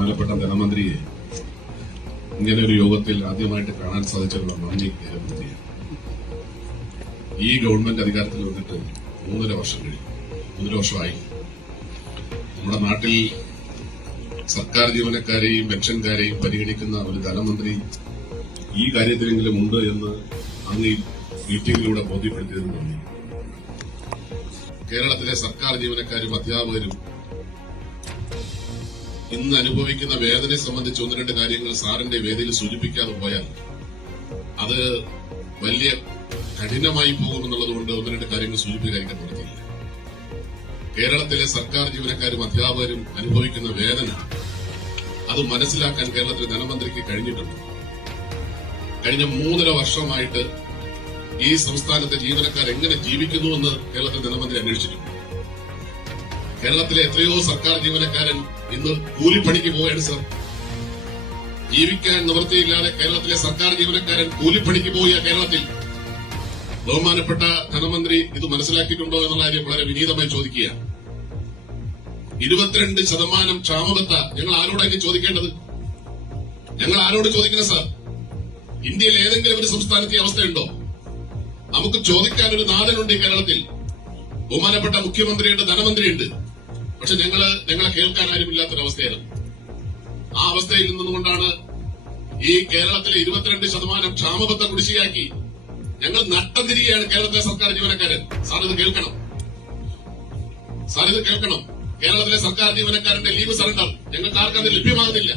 ബഹുമാനപ്പെട്ട ധനമന്ത്രിയെ ഇങ്ങനെ ഒരു യോഗത്തിൽ ആദ്യമായിട്ട് കാണാൻ സാധിച്ചുള്ള നന്ദി രേഖപ്പെടുത്തുകയാണ്. ഈ ഗവൺമെന്റ് അധികാരത്തിൽ വന്നിട്ട് 3.5 വർഷം കഴിഞ്ഞു. 3 വർഷമായി. നമ്മുടെ നാട്ടിൽ സർക്കാർ ജീവനക്കാരെയും പെൻഷൻകാരെയും പരിഗണിക്കുന്ന ഒരു ധനമന്ത്രി ഈ കാര്യത്തിലെങ്കിലും ഉണ്ട് എന്ന് അങ്ങ് ഈ മീറ്റിംഗിലൂടെ ബോധ്യപ്പെടുത്തിയതിന് നന്ദി. കേരളത്തിലെ സർക്കാർ ജീവനക്കാരും അധ്യാപകരും ഇന്ന് അനുഭവിക്കുന്ന വേദനയെ സംബന്ധിച്ച് 1-2 കാര്യങ്ങൾ സാറിന്റെ വേദിയിൽ സൂചിപ്പിക്കാതെ പോയാൽ അത് വലിയ കഠിനമായി പോകുമെന്നുള്ളതുകൊണ്ട് 1-2 കാര്യങ്ങൾ സൂചിപ്പിക്കാൻ പറ്റില്ല. കേരളത്തിലെ സർക്കാർ ജീവനക്കാരും അധ്യാപകരും അനുഭവിക്കുന്ന വേദന അത് മനസ്സിലാക്കാൻ കേരളത്തിലെ ധനമന്ത്രിക്ക് കഴിഞ്ഞിട്ടുണ്ട്. കഴിഞ്ഞ 3.5 വർഷമായിട്ട് ഈ സംസ്ഥാനത്തെ ജീവനക്കാർ എങ്ങനെ ജീവിക്കുന്നുവെന്ന് കേരളത്തിലെ ധനമന്ത്രി അന്വേഷിച്ചിട്ടുണ്ട്. കേരളത്തിലെ എത്രയോ സർക്കാർ ജീവനക്കാരൻ ഇന്ന് കൂലിപ്പണിക്ക് പോവുകയാണ് സർ. ജീവിക്കാൻ നിവൃത്തിയില്ലാതെ കേരളത്തിലെ സർക്കാർ ജീവനക്കാരൻ കൂലിപ്പണിക്ക് പോയ കേരളത്തിൽ ബഹുമാനപ്പെട്ട ധനമന്ത്രി ഇത് മനസ്സിലാക്കിയിട്ടുണ്ടോ എന്നുള്ള കാര്യം വളരെ വിനീതമായി ചോദിക്കുക. 22% ക്ഷാമബത്ത ഞങ്ങൾ ആരോടായിരിക്കും ചോദിക്കേണ്ടത്? ഞങ്ങൾ ആരോട് ചോദിക്കണം സർ? ഇന്ത്യയിൽ ഏതെങ്കിലും ഒരു സംസ്ഥാനത്തെ അവസ്ഥയുണ്ടോ? നമുക്ക് ചോദിക്കാൻ ഒരു നാഥനുണ്ട് ഈ കേരളത്തിൽ. ബഹുമാനപ്പെട്ട മുഖ്യമന്ത്രിയുണ്ട്, ധനമന്ത്രിയുണ്ട്. പക്ഷെ ഞങ്ങളെ കേൾക്കാൻ ആരുമില്ലാത്തൊരവസ്ഥയാണ്. ആ അവസ്ഥയിൽ നിന്നുകൊണ്ടാണ് ഈ കേരളത്തിലെ 22% ക്ഷാമബത്ത കുടിശ്ശികയാക്കി ഞങ്ങൾ നട്ടം തിരികെയാണ് കേരളത്തിലെ സർക്കാർ ജീവനക്കാരൻ. സാർ ഇത് കേൾക്കണം. കേരളത്തിലെ സർക്കാർ ജീവനക്കാരന്റെ ലീവ് സറണ്ടർ ഞങ്ങൾക്ക് ആർക്കത് ലഭ്യമാകുന്നില്ല.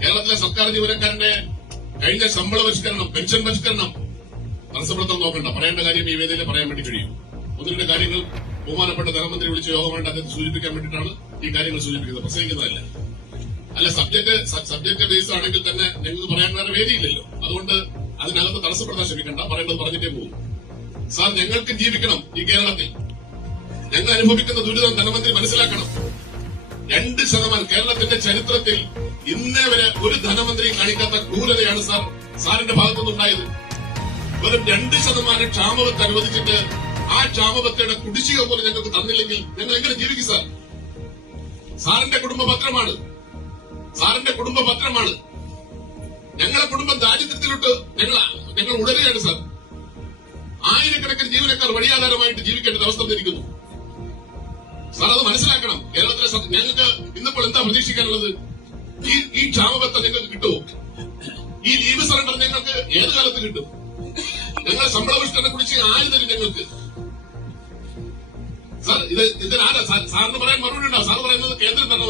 കേരളത്തിലെ സർക്കാർ ജീവനക്കാരന്റെ കഴിഞ്ഞ ശമ്പള പരിഷ്കരണം, പെൻഷൻ പരിഷ്കരണം, തടസ്സപ്പെടുത്താൻ നോക്കണ്ട. പറയേണ്ട കാര്യം ഈ വേദിയിൽ പറയാൻ വേണ്ടി കഴിയും. 1-2 കാര്യങ്ങൾ ബഹുമാനപ്പെട്ട ധനമന്ത്രി വിളിച്ച യോഗമായിട്ട് അദ്ദേഹത്തെ സൂചിപ്പിക്കാൻ വേണ്ടിയിട്ടാണ് ഈ കാര്യങ്ങൾ സൂചിപ്പിക്കുന്നത്, പ്രസംഗിക്കുന്നതല്ല. അല്ല, സബ്ജക്ട് ബേസ് ആണെങ്കിൽ തന്നെ ഞങ്ങൾക്ക് പറയാൻ വേറെ വേദിയില്ലല്ലോ. അതുകൊണ്ട് അതിനകത്ത് തടസ്സപ്പെടുത്താൻ ശ്രമിക്കണ്ട. പറയേണ്ടത് പറഞ്ഞിട്ടേ പോകും. സാർ, ഞങ്ങൾക്ക് ജീവിക്കണം ഈ കേരളത്തിൽ. ഞങ്ങൾ അനുഭവിക്കുന്ന ദുരിതം ധനമന്ത്രി മനസ്സിലാക്കണം. 2% കേരളത്തിന്റെ ചരിത്രത്തിൽ ഇന്നേ വരെ ഒരു ധനമന്ത്രി കാണിക്കാത്ത ക്രൂരതയാണ് സാറിന്റെ ഭാഗത്തുനിന്നുണ്ടായത്. വെറും 2% ക്ഷാമബത്ത് അനുവദിച്ചിട്ട് ആ ക്ഷാമബത്തയുടെ കുടിശ്ശിക പോലും ഞങ്ങൾക്ക് തന്നില്ലെങ്കിൽ ഞങ്ങൾ എങ്ങനെ ജീവിക്കും സാർ? സാറിന്റെ കുടുംബ പത്രമാണ്. ഞങ്ങളെ കുടുംബം ദാരിദ്ര്യത്തിലോട്ട് ഞങ്ങൾ ഉടരുകയാണ് സാർ. ആയിരക്കണക്കിന് ജീവനക്കാർ വഴിയാധാരമായിട്ട് ജീവിക്കേണ്ട അവസ്ഥ വന്നിരിക്കുന്നു. സാർ, അത് മനസ്സിലാക്കണം. കേരളത്തിലെ ഞങ്ങൾക്ക് ഇന്നിപ്പോൾ എന്താ പ്രതീക്ഷിക്കാനുള്ളത്? ഈ ക്ഷാമബത്ത ഞങ്ങൾക്ക് കിട്ടുമോ? ഈ ലീവ് സറണ്ടർ ഞങ്ങൾക്ക് ഏത് കാലത്ത് കിട്ടും? ഞങ്ങളെ ശമ്പള പരിഷ്കരണത്തെ കുറിച്ച് ആര് തരും ഞങ്ങൾക്ക്? സാർ, ഇതിനാരാ സാറിന് പറയാൻ മറുപടി ഉണ്ടോ? സാർ പറയുന്നത് കേന്ദ്രം തന്നെ